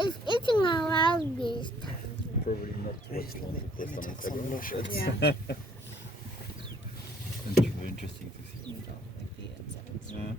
It's eating a wild beast. Probably not Wait, what you let want me, to let me post on take some Instagram. lotion. Yeah. Interesting to see. You don't like the insects. Yeah.